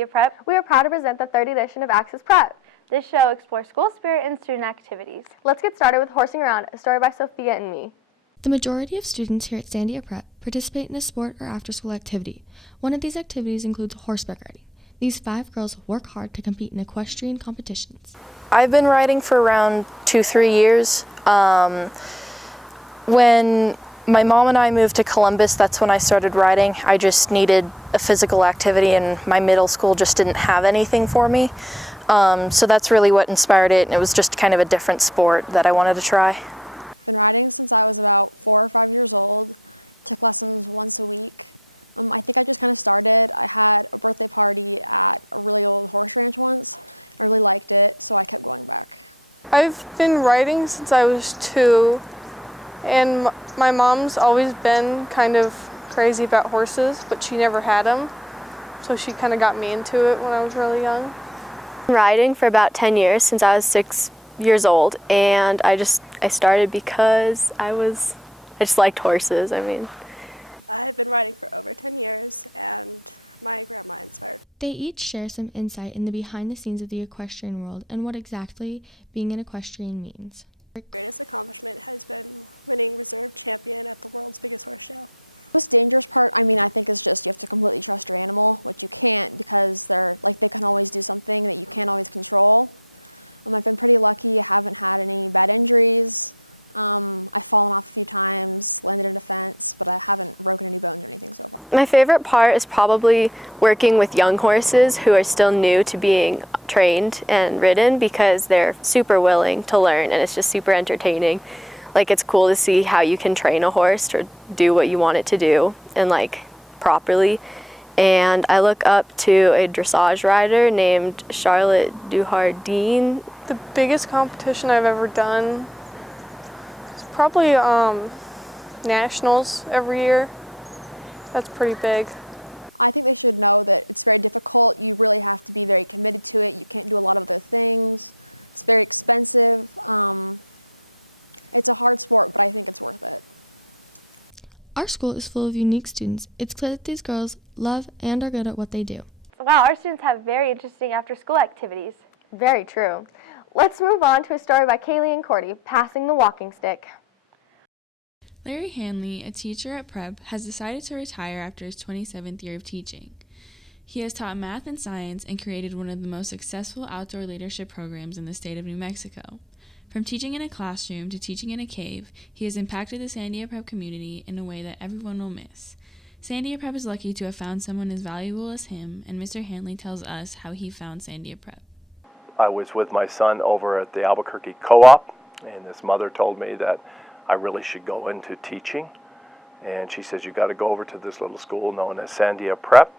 Sandia Prep. We are proud to present the 3rd edition of Access Prep. This show explores school spirit and student activities. Let's get started with Horsing Around, a story by Sophia and me. The majority of students here at Sandia Prep participate in a sport or after-school activity. One of these activities includes horseback riding. These 5 girls work hard to compete in equestrian competitions. I've been riding for around 2-3 years. When my mom and I moved to Columbus, that's when I started riding. I just needed a physical activity, and my middle school just didn't have anything for me. So that's really what inspired it, and it was just kind of a different sport that I wanted to try. I've been riding since I was about 4 or 5 years old. Took lessons once a week. I think I just kind of started. I had a birthday party at a really old horse ranch once. I really liked it, so I kept going back. I've been riding since I was 2, and my mom's always been kind of crazy about horses, but she never had them, so she kind of got me into it when I was really young. Riding for about 10 years, since I was 6 years old, and I started because I just liked horses. I've been riding for over 10 years, and my grandma inspired. They each share some insight in the behind the scenes of the equestrian world and what exactly being an equestrian means. My greatest accomplishment has been winning reserve champion at the world's biggest horse show. The most dangerous part, I think, is just you have to completely trust your animal, which you can't because they can always do something that you can't always control. I've been pretty lucky. I haven't had any bad injuries. I've fallen off a few times, landed in a fence, but I haven't broken any bones or anything so far. My favorite part is probably working with young horses who are still new to being trained and ridden, because they're super willing to learn, and it's just super entertaining. It's cool to see how you can train a horse to do what you want it to do and properly. And I look up to a dressage rider named Charlotte Duhardine. The biggest competition I've ever done is probably nationals every year. That's pretty big. I think they should know that it's very difficult. You really have to be very committed to it. You can't do a lot of other things. It's very expensive. It's a hard sport, but I think it's worth it. Our school is full of unique students. It's clear that these girls love and are good at what they do. Wow, our students have very interesting after-school activities. Very true. Let's move on to a story by Kaylee and Cordy, Passing the Walking Stick. Larry Hanley, a teacher at Prep, has decided to retire after his 27th year of teaching. He has taught math and science and created one of the most successful outdoor leadership programs in the state of New Mexico. From teaching in a classroom to teaching in a cave, he has impacted the Sandia Prep community in a way that everyone will miss. Sandia Prep is lucky to have found someone as valuable as him, and Mr. Hanley tells us how he found Sandia Prep. I was with my son over at the Albuquerque Co-op, and his mother told me that I really should go into teaching. And she says, you got to go over to this little school known as Sandia Prep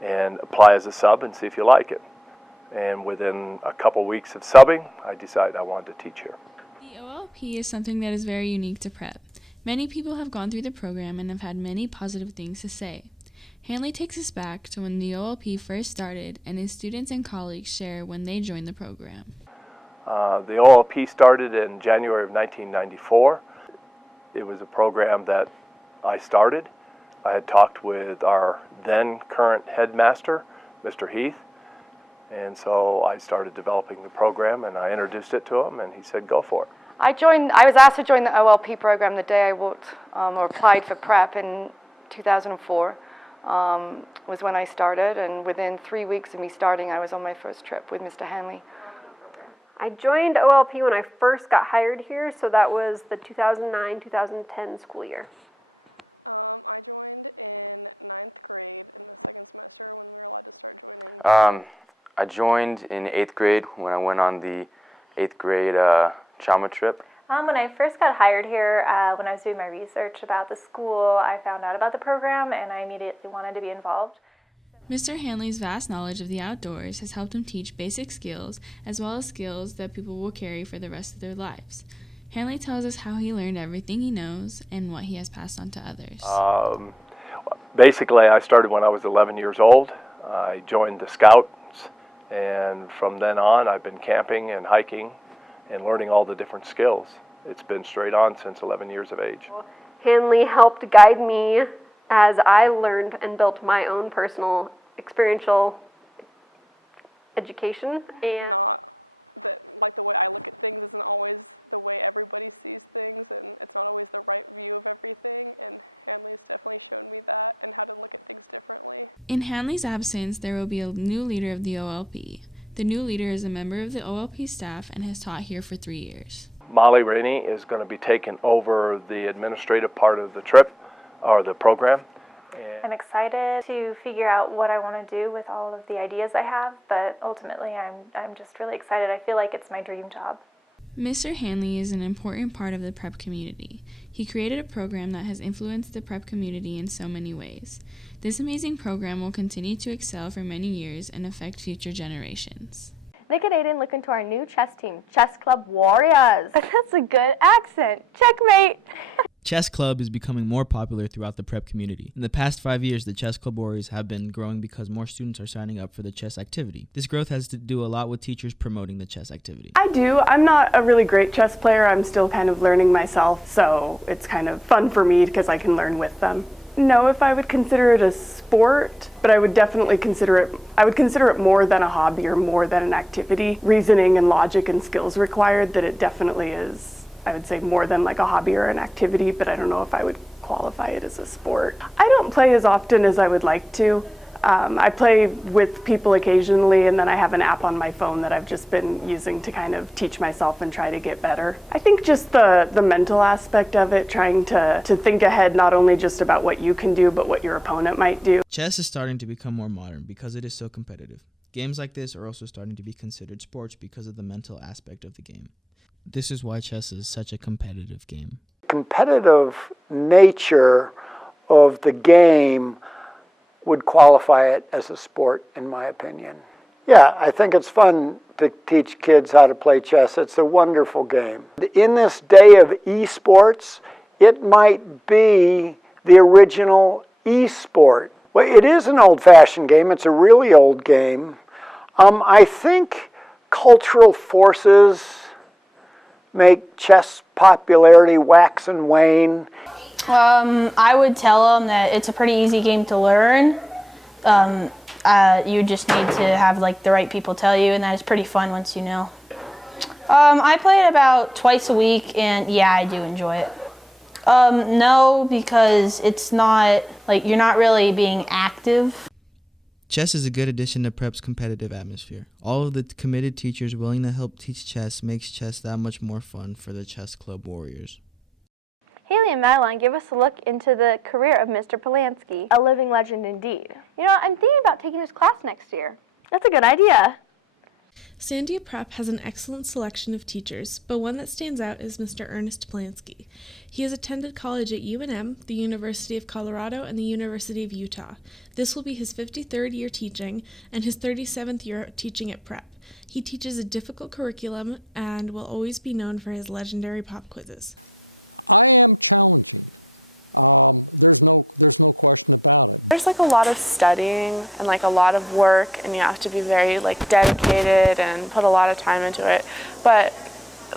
and apply as a sub and see if you like it. And within a couple weeks of subbing, I decided I wanted to teach here. The OLP is something that is very unique to Prep. Many people have gone through the program and have had many positive things to say. Hanley takes us back to when the OLP first started, and his students and colleagues share when they joined the program. The OLP started in January of 1994. It was a program that I started. I had talked with our then current headmaster, Mr. Heath, and so I started developing the program, and I introduced it to him, and he said, go for it. I was asked to join the OLP program the day I worked or applied for Prep in 2004. Was when I started, and within 3 weeks of me starting, I was on my first trip with Mr. Hanley. I joined OLP when I first got hired here, so that was the 2009-2010 school year. I joined in 9th grade in the 2nd semester when we were allowed to start joining. I joined in 8th grade when I went on the 8th grade trauma trip. When I first got hired here, when I was doing my research about the school, I found out about the program and I immediately wanted to be involved. Mr. Hanley's vast knowledge of the outdoors has helped him teach basic skills as well as skills that people will carry for the rest of their lives. Hanley tells us how he learned everything he knows and what he has passed on to others. Basically, I started when I was 11 years old. I joined the Scouts, and from then on, I've been camping and hiking and learning all the different skills. It's been straight on since 11 years of age. Hanley helped guide me as I learned and built my own personal experiential education and Not that, like, the way I look at things isn't always the way everybody sees things, and it's not always the right view of everything, and Hanley's definitely shown me that and how to look at things differently. In Hanley's absence, there will be a new leader of the OLP. The new leader is a member of the OLP staff and has taught here for 3 years. Molly Rainey is going to be taking over the administrative part of the trip, or the program. I'm excited to figure out what I want to do with all of the ideas I have, but ultimately I'm just really excited. I feel like it's my dream job. Mr. Hanley is an important part of the prep community. He created a program that has influenced the prep community in so many ways. This amazing program will continue to excel for many years and affect future generations. Nick and Aiden look into our new chess team, Chess Club Warriors. That's a good accent. Checkmate. Chess Club is becoming more popular throughout the prep community. In the past 5 years, the Chess Club Warriors have been growing because more students are signing up for the chess activity. This growth has to do a lot with teachers promoting the chess activity. I do. I'm not a really great chess player. I'm still kind of learning myself, so it's kind of fun for me because I can learn with them. No, if I would consider it a sport, but I would definitely consider it more than a hobby or more than an activity. Reasoning and logic and skills required, that it definitely is, I would say, more than like a hobby or an activity, but I don't know if I would qualify it as a sport. I don't play as often as I would like to. I play with people occasionally, and then I have an app on my phone that I've just been using to kind of teach myself and try to get better. I think just the mental aspect of it, trying to think ahead not only just about what you can do, but what your opponent might do. Chess is starting to become more modern because it is so competitive. Games like this are also starting to be considered sports because of the mental aspect of the game. This is why chess is such a competitive game. Competitive nature of the game would qualify it as a sport, in my opinion. Yeah, I think it's fun to teach kids how to play chess. It's a wonderful game. In this day of esports, it might be the original esport. Well, it is an old-fashioned game. It's a really old game. I think cultural forces make chess popularity wax and wane. I would tell them that it's a pretty easy game to learn. You just need to have like the right people tell you, and that is pretty fun once you know. I play it about twice a week, and yeah, I do enjoy it. No, because it's not, like, you're not really being active. Chess is a good addition to prep's competitive atmosphere. All of the committed teachers willing to help teach chess makes chess that much more fun for the Chess Club Warriors. Haley and Madeline give us a look into the career of Mr. Polansky. A living legend indeed. You know, I'm thinking about taking his class next year. That's a good idea. Sandia Prep has an excellent selection of teachers, but one that stands out is Mr. Ernest Polansky. He has attended college at UNM, the University of Colorado, and the University of Utah. This will be his 53rd year teaching and his 37th year teaching at Prep. He teaches a difficult curriculum and will always be known for his legendary pop quizzes. I am challenging. There's no question about it. There's like a lot of studying and like a lot of work, and you have to be very like dedicated and put a lot of time into it. But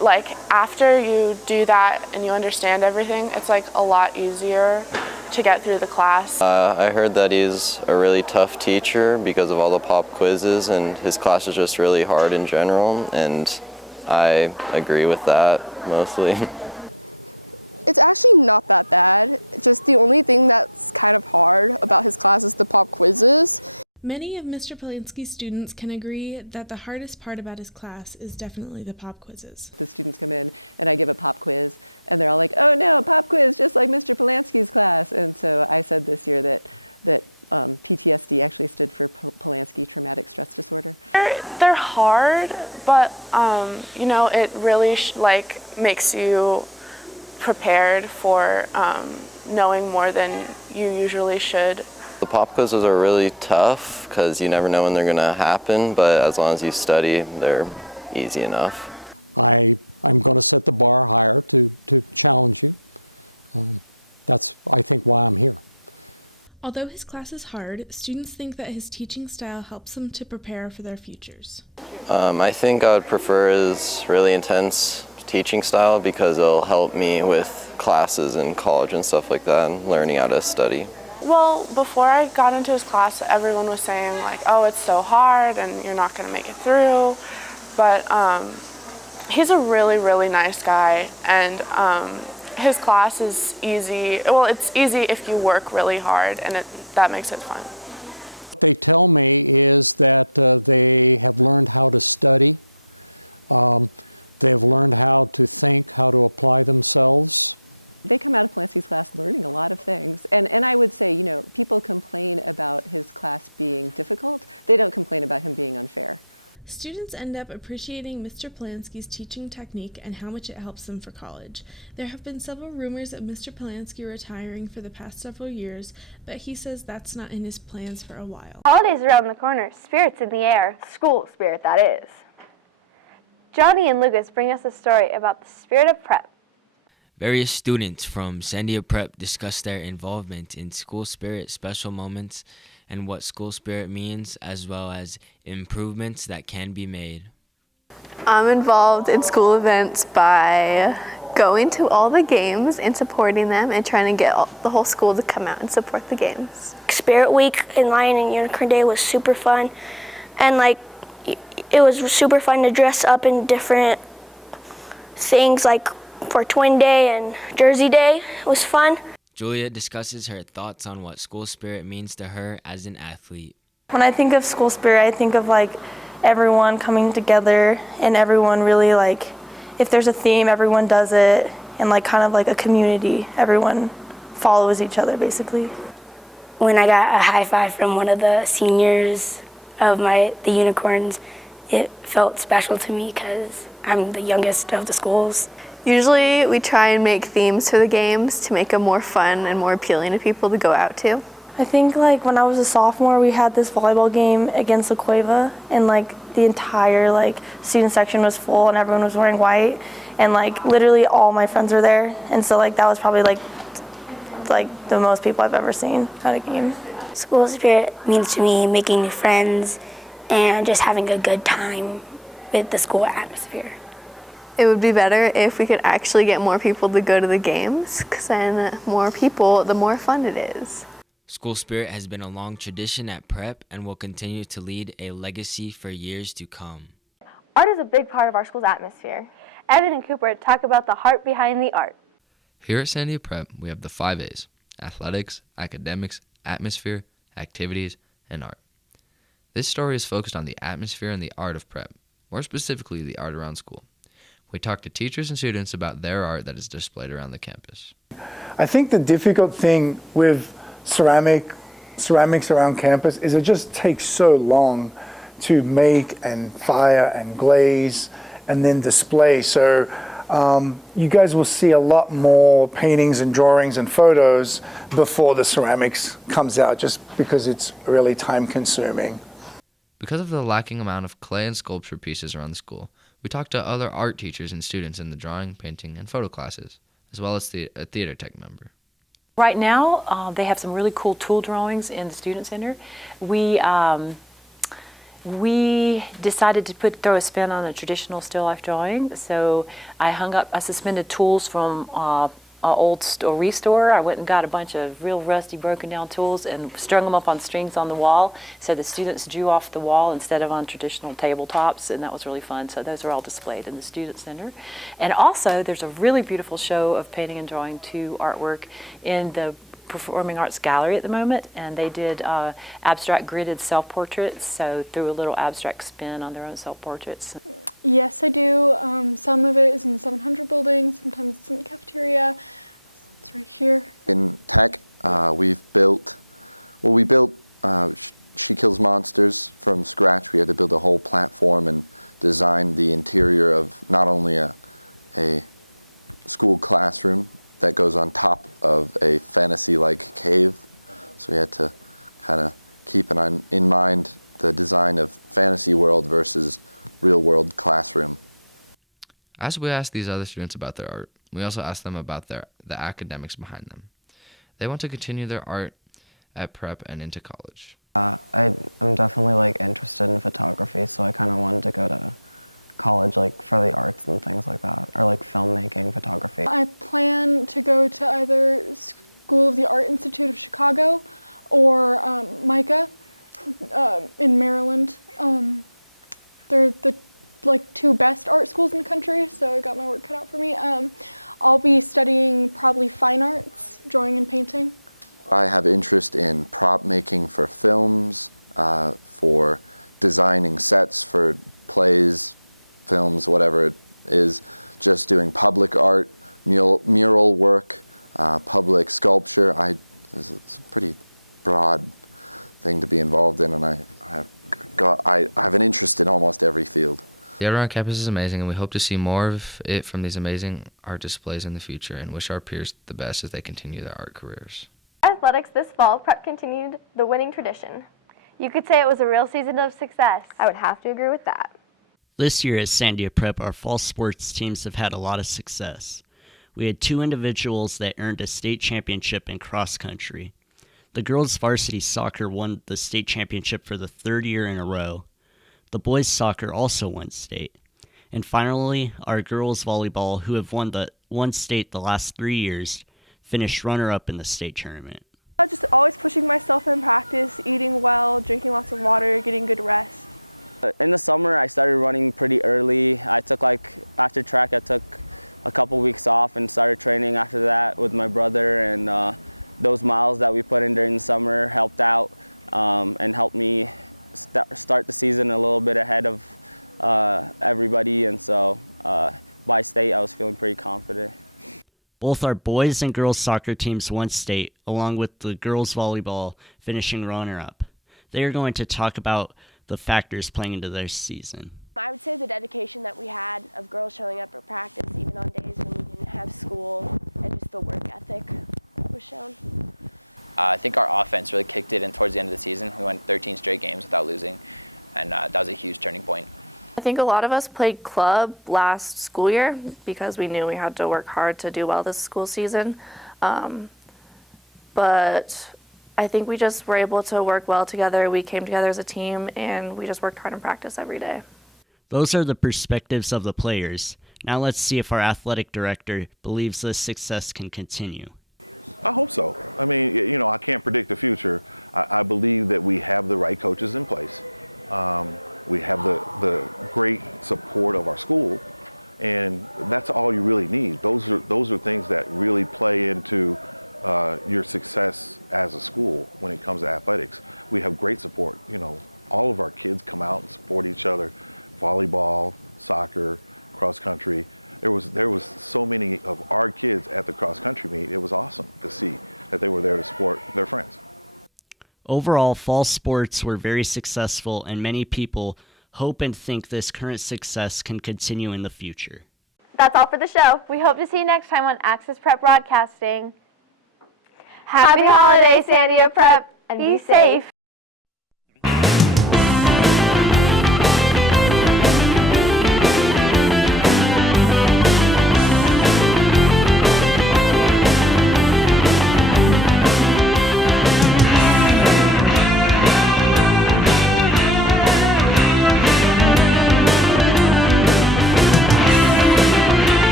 like after you do that and you understand everything, it's like a lot easier to get through the class. I heard that he's a really tough teacher because of all the pop quizzes, and his class is just really hard in general, and I agree with that mostly. It's actually not that bad. Just the only thing that's kind of hard about his class is the pop quizzes. Many of Mr. Polansky's students can agree that the hardest part about his class is definitely the pop quizzes. The students come in and I give a pop quiz and they're all like, oh no, pop quiz, just like Mr. Polansky's class. And so I said this year that PTSD actually stood for Polansky Traumatic Stress Disorder. They're hard, but you know, it really makes you prepared for knowing more than you usually should. The pop quizzes are really tough because you never know when they're going to happen, but as long as you study, they're easy enough. I'm going to set the bar higher to challenge you. That's, I think, why I'm here. Although his class is hard, students think that his teaching style helps them to prepare for their futures. I think I would prefer his really intense teaching style because it'll help me with classes in college and stuff like that and learning how to study. Well, before I got into his class, everyone was saying like, oh, it's so hard and you're not going to make it through. But he's a really, really nice guy, and his class is easy. Well, it's easy if you work really hard, and that makes it fun. What they tell me is that they have learned how to study. They've learned how to think, how to apply themselves. They come out of Polansky's class learning a lot of things. And I would say, you know, people complain about his class being difficult. They don't complain about him being unfair. Students end up appreciating Mr. Polansky's teaching technique and how much it helps them for college. There have been several rumors of Mr. Polansky retiring for the past several years, but he says that's not in his plans for a while. Holidays around the corner, spirits in the air. School spirit, that is. Johnny and Lucas bring us a story about the spirit of prep. Various students from Sandia Prep discuss their involvement in school spirit special moments and what school spirit means, as well as improvements that can be made. I'm involved in school events by going to all the games and supporting them and trying to get the whole school to come out and support the games. Spirit Week and Lion and Unicorn Day was super fun, and like it was super fun to dress up in different things, like for Twin Day and Jersey Day. It was fun. Julia discusses her thoughts on what school spirit means to her as an athlete. When I think of school spirit, I think of like everyone coming together and everyone really like, if there's a theme, everyone does it, and like kind of like a community. Everyone follows each other basically. When I got a high five from one of the seniors of the unicorns, it felt special to me because I'm the youngest of the schools. Usually we try and make themes for the games to make them more fun and more appealing to people to go out to. I think like when I was a sophomore, we had this volleyball game against La Cueva, and like the entire like student section was full and everyone was wearing white, and like literally all my friends were there, and so like that was probably like the most people I've ever seen at a game. School spirit means to me making new friends and just having a good time with the school atmosphere. It would be better if we could actually get more people to go to the games, because then more people, the more fun it is. School spirit has been a long tradition at Prep and will continue to lead a legacy for years to come. Art is a big part of our school's atmosphere. Evan and Cooper talk about the heart behind the art. Here at Sandia Prep, we have the 5 A's: athletics, academics, atmosphere, activities, and art. This story is focused on the atmosphere and the art of Prep, more specifically the art around school. We talked to teachers and students about their art that is displayed around the campus. I think the difficult thing with ceramics around campus is it just takes so long to make and fire and glaze and then display. So you guys will see a lot more paintings and drawings and photos before the ceramics comes out, just because it's really time consuming. Because of the lacking amount of clay and sculpture pieces around the school, we talked to other art teachers and students in the drawing, painting, and photo classes, as well as a theater tech member. Right now, they have some really cool tool drawings in the Student Center. We decided to throw a spin on a traditional still life drawing, so I suspended tools from old restore. I went and got a bunch of real rusty, broken down tools and strung them up on strings on the wall, so the students drew off the wall instead of on traditional tabletops, and that was really fun. So those are all displayed in the Student Center. And also, there's a really beautiful show of painting and drawing 2 artwork in the Performing Arts Gallery at the moment, and they did abstract gridded self-portraits, so threw a little abstract spin on their own self-portraits. Yes, I do. Some of it is in the 700 building, sometimes it's in the cafeteria. It's right here. In tech, we built She Kills Monsters from scratch. We had to build a whole platform and design the interior of not only a school classroom that goes on top of a fantasy-like cave. So we had to kind of keep in mind the design of fantasy world versus real-world classroom. As we asked these other students about their art, we also asked them about the academics behind them. They want to continue their art at Prep and into college. I'm definitely interested in photography, so I kind of wanted to go to college for the arts and things like that, or filmmaking, photography. I plan to go to either School of the Art Institute of Chicago or MICA in Maryland. They're the two best art schools in the country, so I got my work cut out for me. I'll be studying probably fine arts, drawing and painting. I have interest in prop making for films, for designing sets for plays, films, whatever it is, just doing public art, mural work, public sculpture. It's a pretty broad thing to be involved in, and I have an interest in almost every field. The art around campus is amazing, and we hope to see more of it from these amazing art displays in the future, and wish our peers the best as they continue their art careers. Athletics this fall, Prep continued the winning tradition. You could say it was a real season of success. I would have to agree with that. This year at Sandia Prep, our fall sports teams have had a lot of success. We had 2 individuals that earned a state championship in cross country. The girls varsity soccer won the state championship for the 3rd year in a row. The boys soccer also won state. And finally, our girls volleyball, who have won state the last 3 years, finished runner-up in the state tournament. Just always pushing myself in practice, eating well, drinking lots of water, getting good rest. In the summer, I started running pretty early. After track, I took a couple weeks off and started training after that with my brother, and those miles that we put in during the summer helped out and helped me start the season a little bit ahead of everybody, and so by state I was feeling pretty confident. Both our boys and girls soccer teams won state, along with the girls volleyball finishing runner-up. They are going to talk about the factors playing into their season. I would say the dedication that we had of girls showing up at practice, even on days when we didn't have school, and just the work ethic that was shown. I think our offense really kicked it in towards the end of the season. We went 13 straight games without losing, and that was a huge turning point. I think a lot of us played club last school year because we knew we had to work hard to do well this school season. But I think we just were able to work well together. We came together as a team, and we just worked hard in practice every day. Those are the perspectives of the players. Now let's see if our athletic director believes this success can continue. I hope so. I mean, I can't predict the future. I believe that we have the right coaches in place. We have the great support of our school, and that's all you really need. Those are things that really play into your success as a school when it comes to athletics. We have great support. All of our kids come out and support each other. Volleyball, soccer, cross country. There was so many of our kids at the cross country meet. It was awesome to see that they were there to support their friends. Overall, fall sports were very successful, and many people hope and think this current success can continue in the future. That's all for the show. We hope to see you next time on Access Prep Broadcasting. Happy holidays, Sandia Prep, and be safe.